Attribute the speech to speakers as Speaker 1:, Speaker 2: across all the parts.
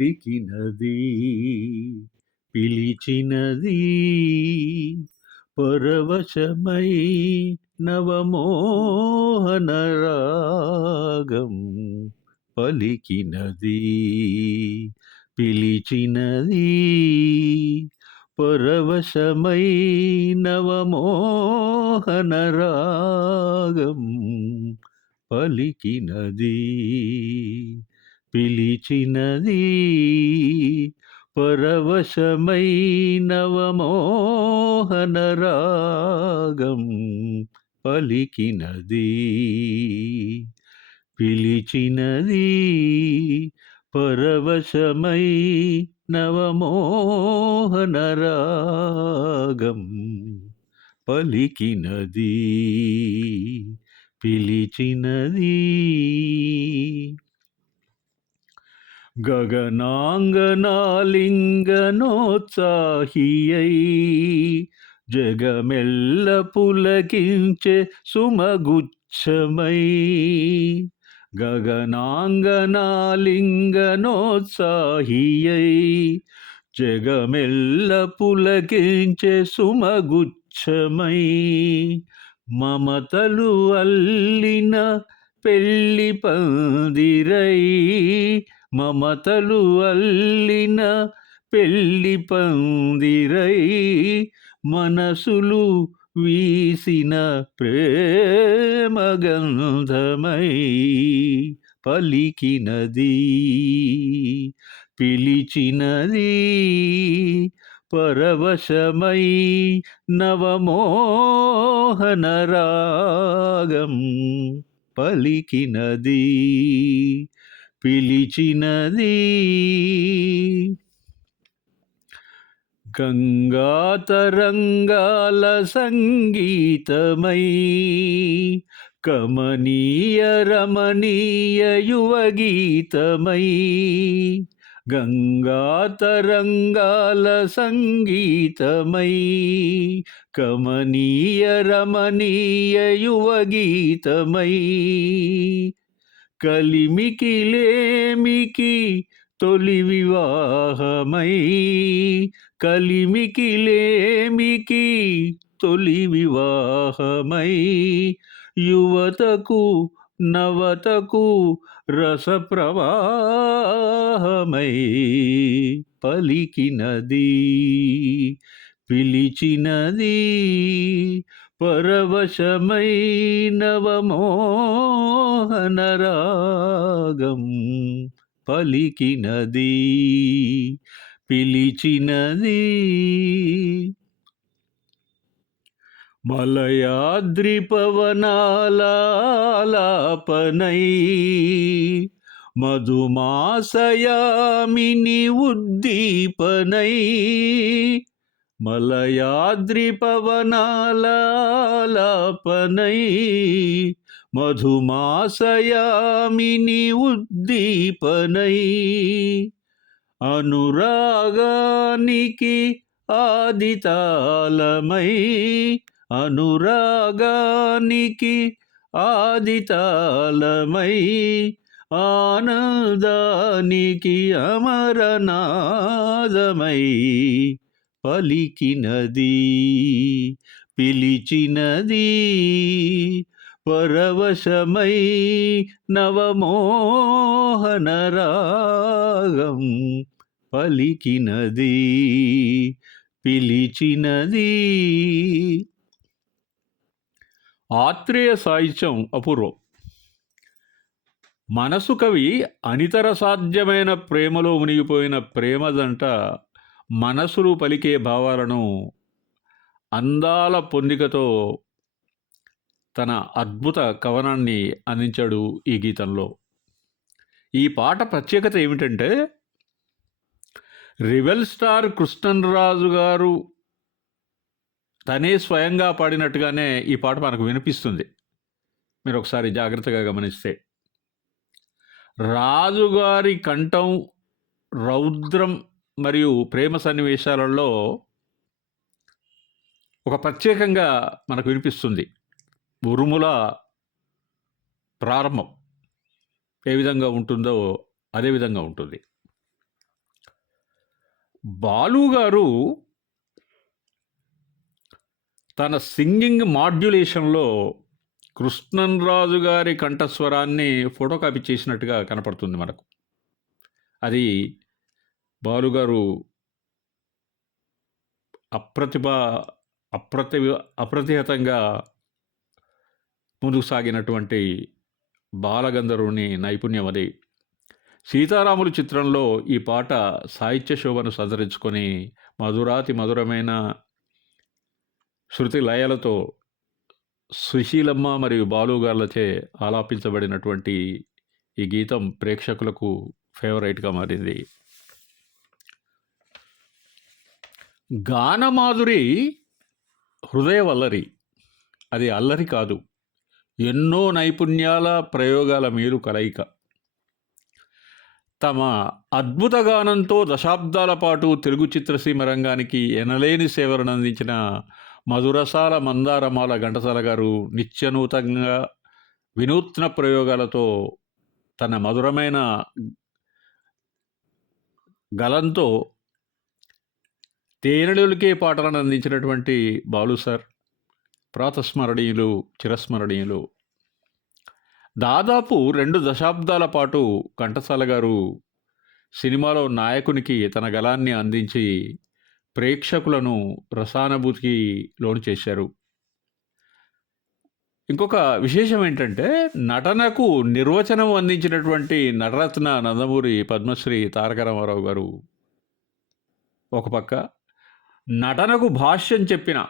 Speaker 1: పిలిచినది పిలిచినది పరవశమై నవమోహన రాగం పలికినది పిలిచినది పరవశమై నవమోహన రాగం పలికినది. పిలిచినది పరవశమై నవమోహన రాగం పలికినది. పిలిచినది పరవశమై నవమోహన రాగం పలికినది. పిలిచినది గగనాంగనాలింగనోత్సాహియై జగమెల్ల పులకించే సుమగుచ్చమై గగనాంగనాలింగనోత్సాహియై జగమెల్ల పులకించే సుమగుచ్చమై మమతలు అల్లిన పెళ్ళి పందిరై మమతలు అల్లిన పెళ్ళి పందిరై మనసులు వీసిన ప్రేమగంధమై పలికినది పిలిచినది పరవశమై నవమోహనరాగం పలికినది. పిలిచినది. గంగా తరంగాల సంగీతమై కమనీయ రమణీయ యువగీతమై గంగా తరంగాల సంగీతమై కమనీయ రమణీయ యువగీతమై కలిమికి లేమికి తొలి వివాహమై కలిమికి లేమికి తొలి వివాహమై. యువతకు నవతకు రసప్రవాహమై పలికినది పిలిచినది పరవశమై నవమోహన పలికినది పిలిచినది. మలయాద్రి పవనాలాపనై మధుమాసయామిని ఉద్దీపనై మలయాద్రి పవనాలాపనై మధుమాసయామిని ఉద్దీపనై. అనురాగానికి ఆదితాలమై అనురాగానికి ఆదితాలమై ఆనందానికి అమరనాదమై. పలికినది పిలిచినది పరవశమై నవమోహన రాగం పలికినది పిలిచినది. ఆత్రేయ సాహిత్యం అపూర్వం. మనసు కవి అనితర సాధ్యమైన ప్రేమలో మునిగిపోయిన ప్రేమదంట మనసులు పలికే భావాలను అందాల పొందికతో తన అద్భుత కవనాన్ని అందించాడు ఈ గీతంలో. ఈ పాట ప్రత్యేకత ఏమిటంటే రివెల్ స్టార్ కృష్ణన్రాజు గారు తనే స్వయంగా పాడినట్టుగానే ఈ పాట మనకు వినిపిస్తుంది. మీరు ఒకసారి జాగ్రత్తగా గమనిస్తే. రాజుగారి కంఠం రౌద్రం మరియు ప్రేమ సన్నివేశాలలో ఒక ప్రత్యేకంగా మనకు వినిపిస్తుంది ఉరుముల ప్రారంభం ఏ విధంగా ఉంటుందో అదే విధంగా ఉంటుంది బాలు గారు తన సింగింగ్ మాడ్యులేషన్‌లో కృష్ణన్ రాజు గారి కంఠస్వరాన్ని ఫోటో కాపీ చేసినట్టుగా కనపడుతుంది మనకు. అది బాలుగారు అప్రతిభ అప్రతి అప్రతిహతంగా ముందుకు సాగినటువంటి బాలగంధర్వుని నైపుణ్యం అది. 'సీతారాములు' చిత్రంలో ఈ పాట సాహిత్య శోభను సంతరించుకొని మధురాతి మధురమైన శృతి లయలతో సుశీలమ్మ మరియు బాలు గార్లచే ఆలాపించబడినటువంటి ఈ గీతం ప్రేక్షకులకు ఫేవరైట్‌గా మారింది. గానమాధురి హృదయవల్లరి. అది అల్లరి కాదు. ఎన్నో నైపుణ్యాల ప్రయోగాల మేలు కలయిక. తమ అద్భుత గానంతో దశాబ్దాల పాటు తెలుగు చిత్రసీమ రంగానికి ఎనలేని సేవలనందించిన మధురసాల మందారమాల ఘంటసాల గారు నిత్యనూతంగా వినూత్న ప్రయోగాలతో తన మధురమైన గలంతో తేనెలొలికే పాటలను అందించినటువంటి బాలు సార్ ప్రాతస్మరణీయులు, చిరస్మరణీయులు. దాదాపు రెండు దశాబ్దాల పాటు ఘంటసాల గారు సినిమాలో నాయకునికి తన గళాన్ని అందించి ప్రేక్షకులను రసానుభూతికి లోను చేశారు. ఇంకొక విశేషం ఏంటంటే నటనకు నిర్వచనం అందించినటువంటి నటరత్న నందమూరి పద్మశ్రీ తారక రామారావు గారు ఒక పక్క, నటనకు భాష్యం చెప్పిన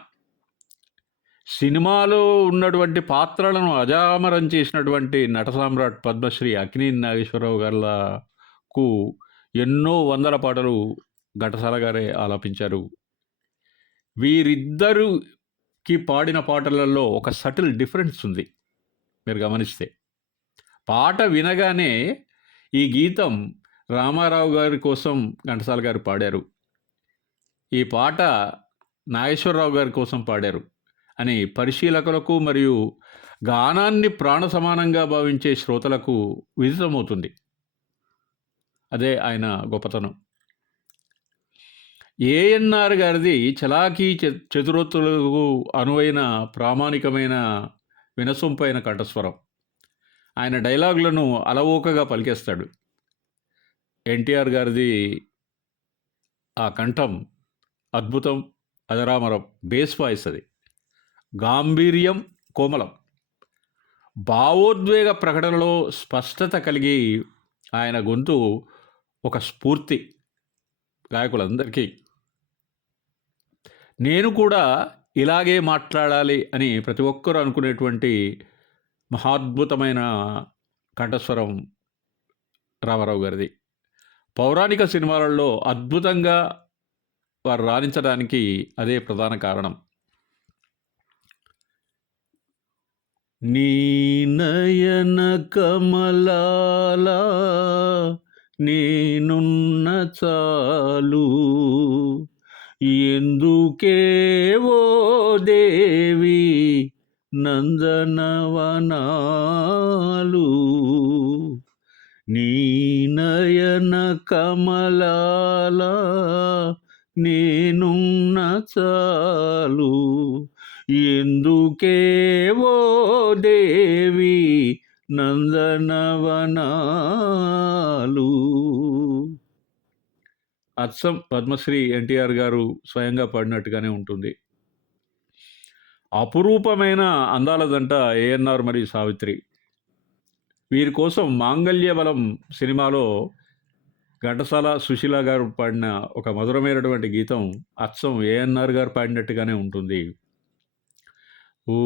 Speaker 1: సినిమాలో ఉన్నటువంటి పాత్రలను అజామరం చేసినటువంటి నట సామ్రాట్ పద్మశ్రీ అక్కినేని నాగేశ్వరరావు గారులకు ఎన్నో వందల పాటలు ఘంటసాల గారే ఆలపించారు. వీరిద్దరికి పాడిన పాటలలో ఒక సటిల్ డిఫరెన్స్ ఉంది. మీరు గమనిస్తే. పాట వినగానే ఈ గీతం రామారావు గారి కోసం ఘంటసాల గారు పాడారు. ఈ పాట నాగేశ్వరరావు గారి కోసం పాడారు అని పరిశీలకులకు మరియు గానాన్ని ప్రాణ సమానంగా భావించే శ్రోతలకు విదితమవుతుంది. అదే ఆయన గొప్పతనం. ఏఎన్ఆర్ గారిది చలాకీ చ అనువైన ప్రామాణికమైన వినసొంపైన కంఠస్వరం. ఆయన డైలాగులను అలవోకగా పలికేస్తాడు. ఎన్టీఆర్ గారిది ఆ కంఠం అద్భుతం, అదరామరం బేస్ వాయిస్ అది. గాంభీర్యం, కోమలం. భావోద్వేగ ప్రకటనలో స్పష్టత కలిగి ఆయన గొంతు ఒక స్ఫూర్తి గాయకులందరికీ. నేను కూడా ఇలాగే మాట్లాడాలి అని ప్రతి ఒక్కరు అనుకునేటువంటి మహాద్భుతమైన కంఠస్వరం రామారావు గారిది. పౌరాణిక సినిమాలలో అద్భుతంగా వారు రాణించడానికి అదే ప్రధాన కారణం. నీ నయన కమలాల నేనున్న చాలు ఎందుకేవో దేవి నందనవనాలు నీ నయన కమలాల నేనున్న చాలు ఎందుకేవో దేవి నందనవనాలు అచ్చం పద్మశ్రీ ఎన్టీఆర్ గారు స్వయంగా పాడినట్టుగానే ఉంటుంది. అపురూపమైన అందాలదంట ఏఎన్ఆర్ మరియు సావిత్రి. వీరి కోసం 'మాంగళ్యబలం' సినిమాలో ఘంటసాల సుశీల గారు పాడిన ఒక మధురమైనటువంటి గీతం అచ్చం ఏఎన్ఆర్ గారు పాడినట్టుగానే ఉంటుంది. ఓ